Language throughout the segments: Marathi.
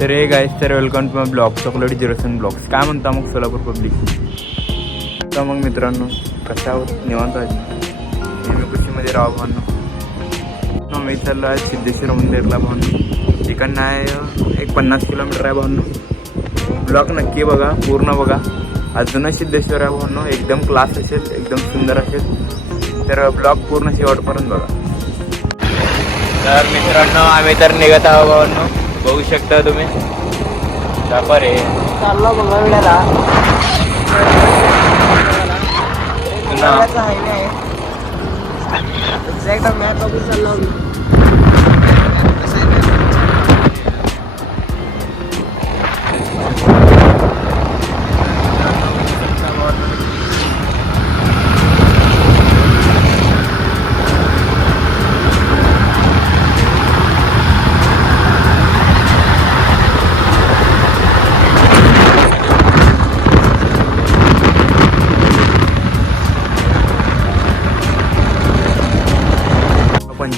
तर हे गाईस तर welcome to my blog chocolate जिरोसन blogs काय म्हणता मग सोलापूर पब्लिक तर मग मित्रांनो कशा आहोत? निवांत आहे? नेहमी खुशीमध्ये राहा भावनो. मी चाललो आहे सिद्धेश्वर मंदिरला भावनो. इकडनं आहे एक पन्नास किलोमीटर आहे भावनो. ब्लॉग नक्की बघा पूर्ण बघा. अजूनच सिद्धेश्वर आहे भावनो. एकदम क्लास असेल एकदम सुंदर असेल. तर ब्लॉग पूर्ण शेवटपर्यंत बघा. तर मित्रांनो आम्ही तर निघत आहोत भावांनो. बघू शकता तुम्ही. व्यापार आहे. चाललो पुन्हा एक्झॅक्ट मॅप बघून चाललो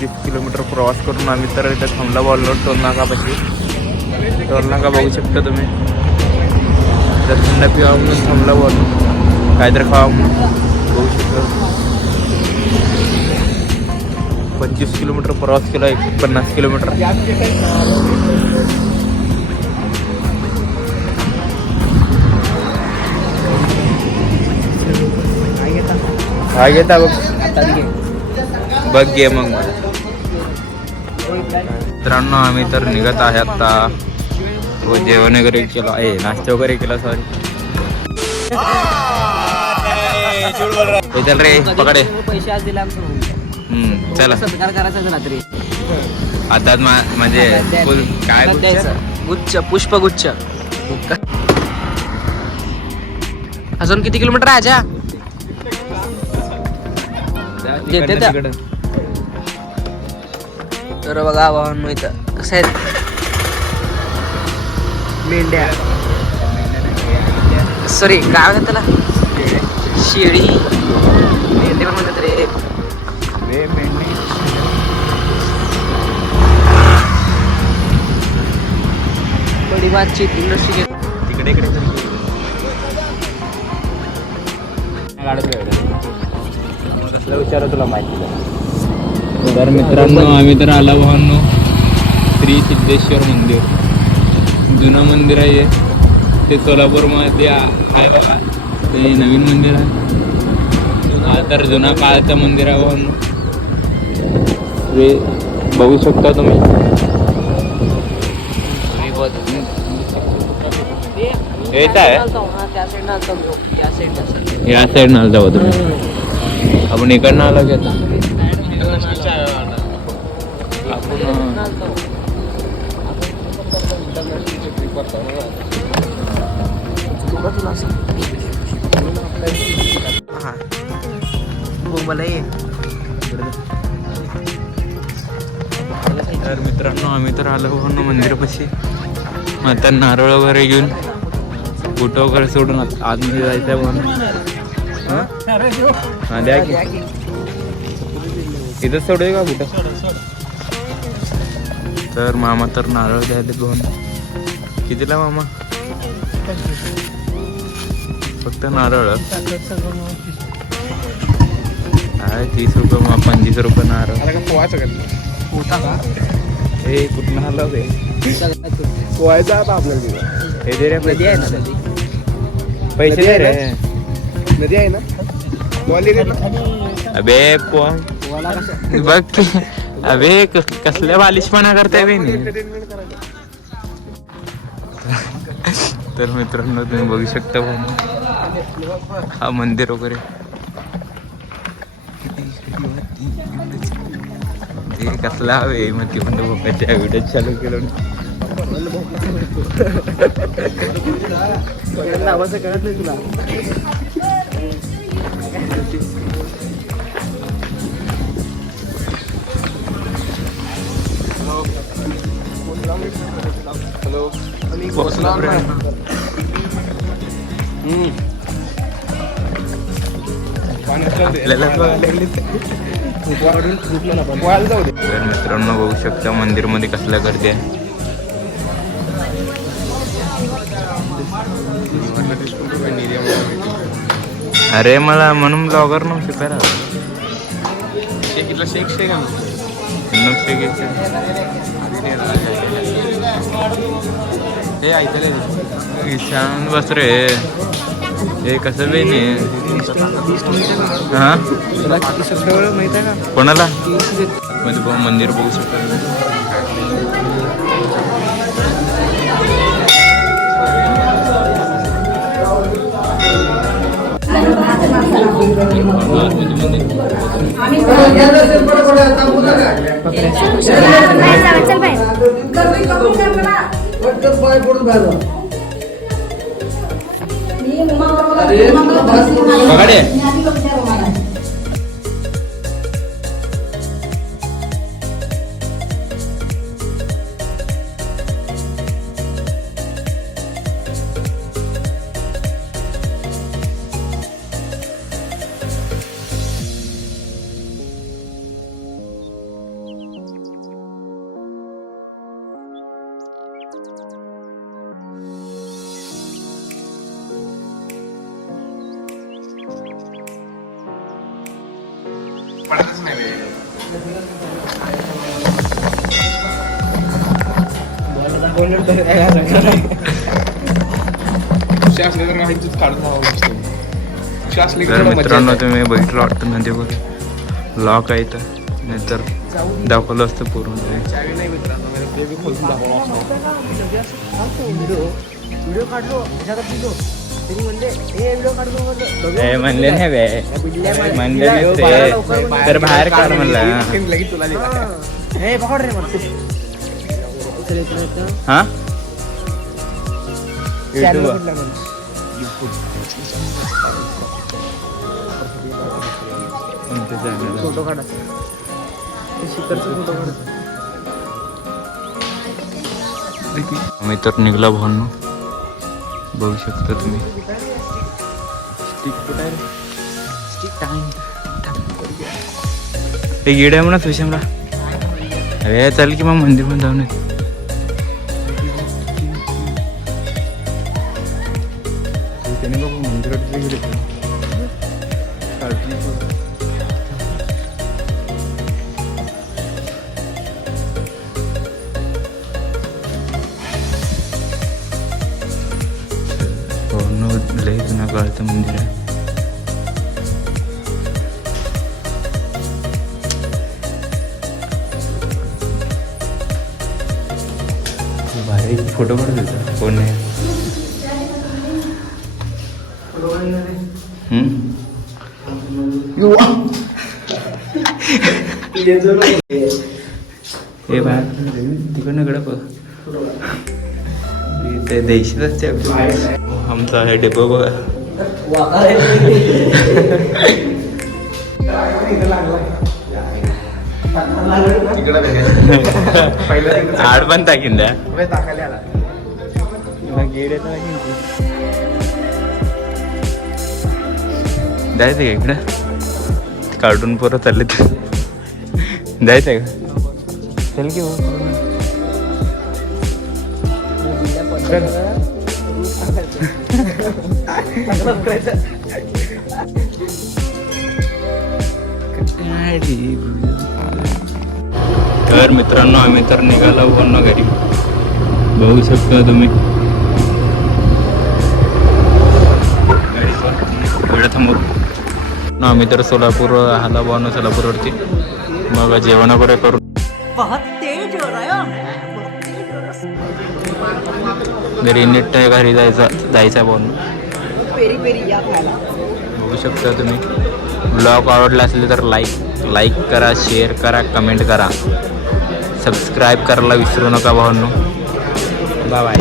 आम्ही पंचवीस किलोमीटर प्रवास करून आम्ही तर इथं थांबला बॉललो टोलनाकापाशी टोलनाका बघू शकता तुम्ही. तर थंड पिवा म्हणून थांबला बोललो काहीतरी खावा म्हणून. बघू शकता. पंचवीस किलोमीटर प्रवास केला एक पन्नास किलोमीटर. काय घेता बघ. बघ घे मग मला. मित्रांनो आम्ही तर निघत आहे आता. व जेवण वगैरे केलं. आहे नाश्ता वगैरे केला सॉरी चल रे पकडे. चला. आता म्हणजे फुल काय. गुच्छ? पुष्पगुच्छ. अजून किती किलोमीटर आहे आजा? तर बघा भावांनो इथं कसं आहेत. मेंढ्या. सॉरी काय म्हणतात त्याला? शेळी. मेंढे पण म्हणतात रे. बडी भातची इंडस्ट्री तिकडे इकडे. कसलं विचार तुला माहिती? तर मित्रांनो आम्ही तर आला भावांनो. श्री सिद्धेश्वर मंदिर. जुनं मंदिर आहे. ते सोलापूरमध्ये आहे बघा. ते नवीन मंदिर आहे. हा तर जुना काळाचं मंदिर आहे भावांनो. हे बघू शकता तुम्ही. येत आहे साईडनं आलतो या साईडनं जाऊ तुम्ही. आपण इकडनं आलो की मला ये तर मित्रांनो आम्ही तर आलो म्हणून मंदिरापाशी. आता नारळ वगैरे घेऊन बुट वगैरे सोडून आत- आतमध्ये जायचं आहे म्हणून. हं? हा द्या की. इथं सोडूया का बुट तर मामा तर नारळ द्यायला दोन कितीला मामा? फक्त नारळ. आहे तीस रुपये मग पंचवीस रुपये नारळ. हे कुठं आलं ते? पोहायचा आता आपल्याला हे दे रे नदी आहे ना पैसे दे रे. नदी आहे ना? अबे पो बघ अबे कस- कसल्या बालिशपणा करताय बे? तर मित्रांनो तुम्ही बघू शकता भाऊ. हा मंदिर वगैरे. ते कसला हवे मग ती म्हणतो भोकाच्या व्हिडिओ चालू केलं नावाचं कळत नाही तुला. मित्रांनो बघू शकता मंदिरमध्ये कसल्या गर्दी आहे. अरे मला म्हणून ब्लॉगर नव्हते करा. शेख शेख शेख शेख हे ऐकलं ईशान बस रे हे कसं बी नाही. हा? तुला किती सबस्क्रायबर माहीत आहे? का कोणाला मध्ये बघ मंदिर बघू शकतो चल असले तर काढून असले तर मित्रांनो. तुम्ही बघितलं वाटतं नदीवर लॉक आहे तर नाहीतर दाखवलं असतं पूर्ण. नाही मित्रांनो व्हिडिओ काढलो हे ए, म्हणले नाही बे. म्हणले नसते तर बाहेर काढ म्हणलं. लगेच तुला दिला हे. हा? फोटो ते काढायचा आम्ही तर निघला भाऊंनो बघू शकता तुम्ही. ते गिड आहे? म्हणा सुशमला अरे चाल की मग मंदिर पण जाऊन येत. लय जुना काळचं मंदिर आहे. भारी फोटो काढत होता कोण हम्म? हे बाहेर तिकडनं कडे बघ ते देशीच आमचा आहे डेपो बघा. आड पण टाकीन द्या जायचं का इकडं? कार्टून पोरं चालले जायचं का? चल की तर मित्रांनो आम्ही तर निघालो पण घरी. बघू शकता तुम्ही. वेळ थांबू आम्ही तर सोलापूर हाला बोनो सोलापूरवरती. मग जेवण वगैरे करू घरी नीट घरी जायचं जायचं बोन बघू शकता तुम्ही. ब्लॉग आवडला असेल तर लाईक लाईक करा शेअर करा कमेंट करा. सबस्क्राईब करायला विसरू नका भावांनो. Bye bye